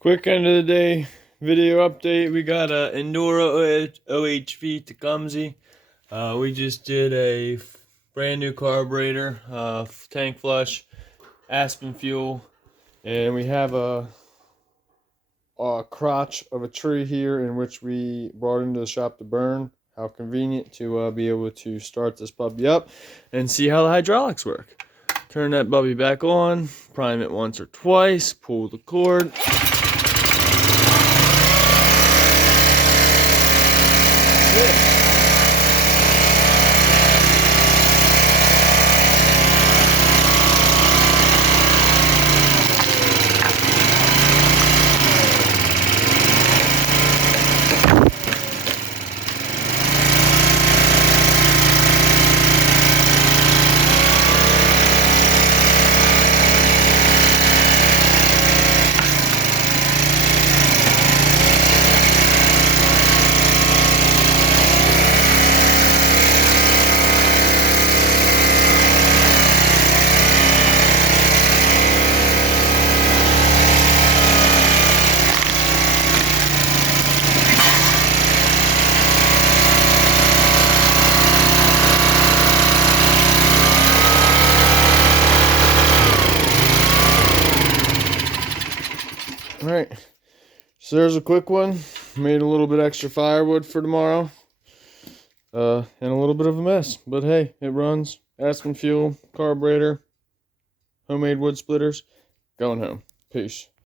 Quick end of the day video update. We got a Enduro OHV Tecumseh. We just did a brand new carburetor, tank flush, Aspen fuel, and we have a crotch of a tree here in which we brought into the shop to burn. How convenient to be able to start this puppy up and see how the hydraulics work. Turn that puppy back on, prime it once or twice, pull the cord. Alright, so there's a quick one. Made a little bit extra firewood for tomorrow. And a little bit of a mess. But hey, it runs. Aspen fuel, carburetor, homemade wood splitters. Going home. Peace.